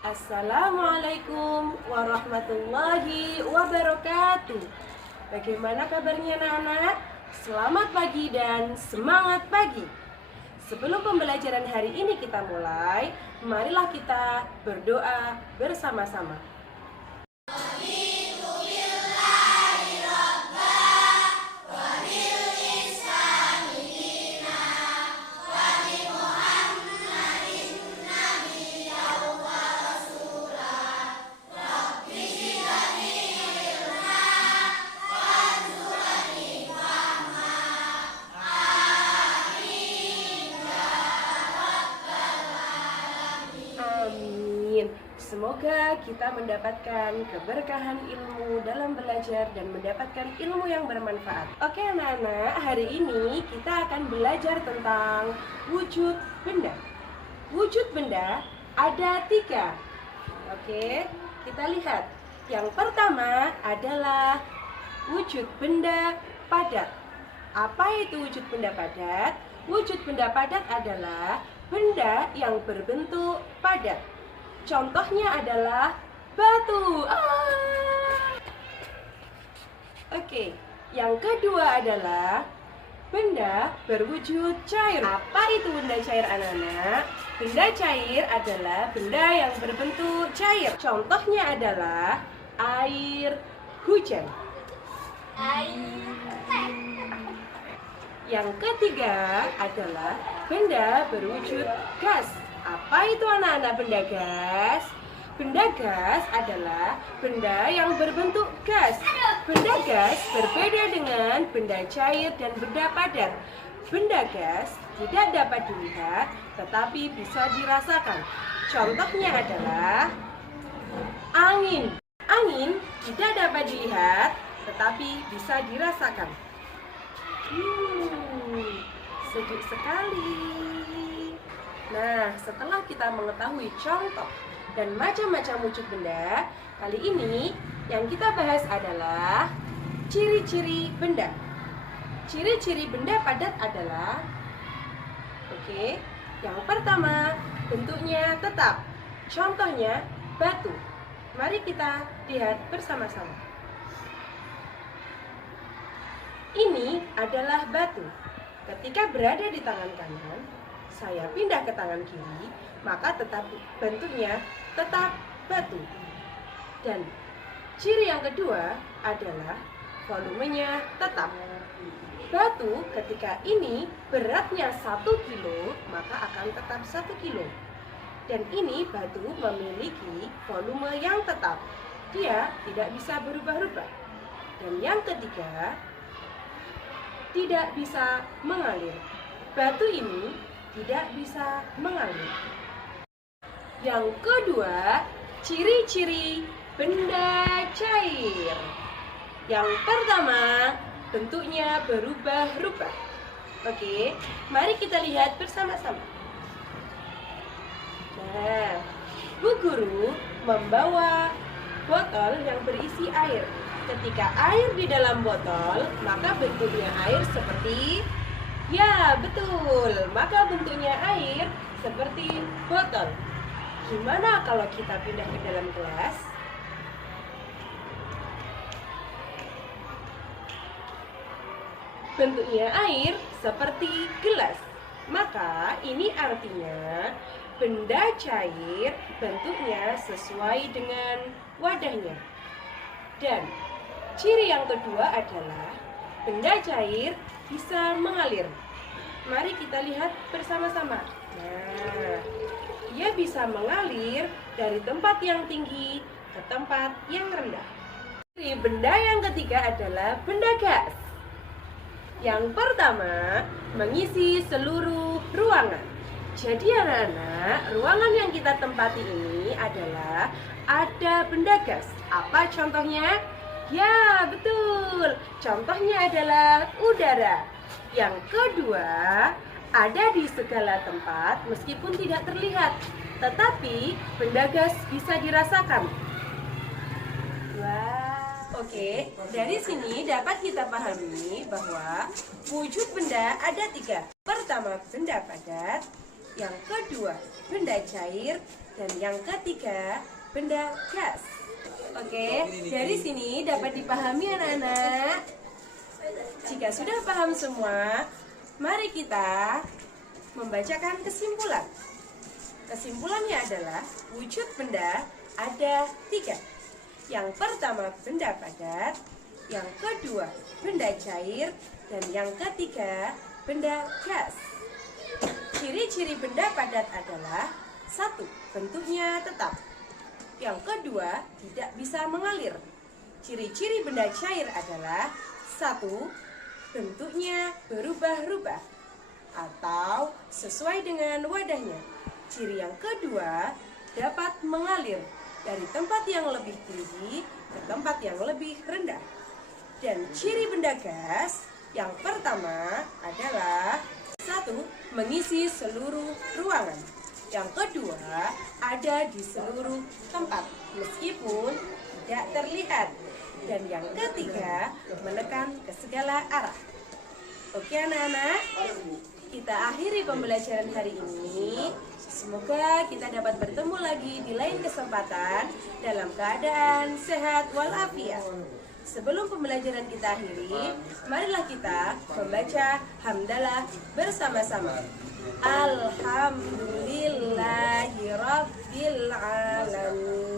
Assalamualaikum warahmatullahi wabarakatuh. Bagaimana kabarnya anak-anak? Selamat pagi dan semangat pagi. Sebelum pembelajaran hari ini kita mulai, marilah kita berdoa bersama-sama. Amin. Semoga kita mendapatkan keberkahan ilmu dalam belajar dan mendapatkan ilmu yang bermanfaat. Oke anak-anak, hari ini kita akan belajar tentang wujud benda. Wujud benda ada 3. Oke, kita lihat. Yang pertama adalah wujud benda padat. Apa itu wujud benda padat? Wujud benda padat adalah benda yang berbentuk padat. Contohnya adalah batu. Oke, yang kedua adalah benda berwujud cair. Apa itu benda cair anak-anak? Benda cair adalah benda yang berbentuk cair. Contohnya adalah air hujan. Yang ketiga adalah benda berwujud gas. Apa itu anak-anak benda gas? Benda gas adalah benda yang berbentuk gas. Benda gas berbeda dengan benda cair dan benda padat. Benda gas tidak dapat dilihat tetapi bisa dirasakan. Contohnya adalah angin. Angin tidak dapat dilihat tetapi bisa dirasakan. Sejuk sekali. Nah, setelah kita mengetahui contoh dan macam-macam wujud benda, kali ini yang kita bahas adalah ciri-ciri benda. Ciri-ciri benda padat adalah yang pertama, bentuknya tetap. Contohnya batu. Mari kita lihat bersama-sama. Ini adalah batu. Ketika berada di tangan kanan, saya pindah ke tangan kiri, maka tetap bentuknya tetap batu. Dan ciri yang kedua adalah volumenya tetap. Batu ketika ini beratnya 1 kilo, maka akan tetap 1 kilo. Dan ini batu memiliki volume yang tetap. Dia tidak bisa berubah-ubah. Dan yang ketiga, tidak bisa mengalir. Batu ini tidak bisa mengalir. Yang kedua, ciri-ciri benda cair. Yang pertama, bentuknya berubah-ubah. Oke, mari kita lihat bersama-sama. Nah, Bu Guru membawa botol yang berisi air. Ketika air di dalam botol, maka bentuknya air seperti, ya betul, maka bentuknya air seperti botol. Gimana kalau kita pindah ke dalam gelas? Bentuknya air seperti gelas. Maka ini artinya benda cair bentuknya sesuai dengan wadahnya. Dan ciri yang kedua adalah benda cair bisa mengalir. Mari kita lihat bersama-sama. Nah, ia bisa mengalir dari tempat yang tinggi ke tempat yang rendah. Ciri benda yang ketiga adalah benda gas. Yang pertama, mengisi seluruh ruangan. Jadi anak-anak, ruangan yang kita tempati ini adalah ada benda gas. Apa contohnya? Ya, betul. Contohnya adalah udara. Yang kedua, ada di segala tempat meskipun tidak terlihat, tetapi benda gas bisa dirasakan. Oke, dari sini dapat kita pahami bahwa wujud benda ada 3. Pertama, benda padat. Yang kedua, benda cair. dan yang ketiga benda gas. Oke, dari sini dapat dipahami anak-anak. Jika sudah paham semua, mari kita membacakan kesimpulan. Kesimpulannya adalah wujud benda ada 3. Yang pertama benda padat, yang kedua benda cair, dan yang ketiga benda gas. Ciri-ciri benda padat adalah 1. Bentuknya tetap. Yang kedua tidak bisa mengalir. Ciri-ciri benda cair adalah 1. Bentuknya berubah-ubah atau sesuai dengan wadahnya. Ciri yang kedua dapat mengalir dari tempat yang lebih tinggi ke tempat yang lebih rendah. Dan ciri benda gas yang pertama adalah 1. Mengisi seluruh ruangan. Yang kedua ada di seluruh tempat meskipun tidak terlihat. Dan yang ketiga menekan ke segala arah. Oke anak-anak, kita akhiri pembelajaran hari ini. Semoga kita dapat bertemu lagi di lain kesempatan dalam keadaan sehat walafiat. Sebelum pembelajaran kita akhiri, marilah kita membaca hamdalah bersama-sama. Alhamdulillahirabbil alamin.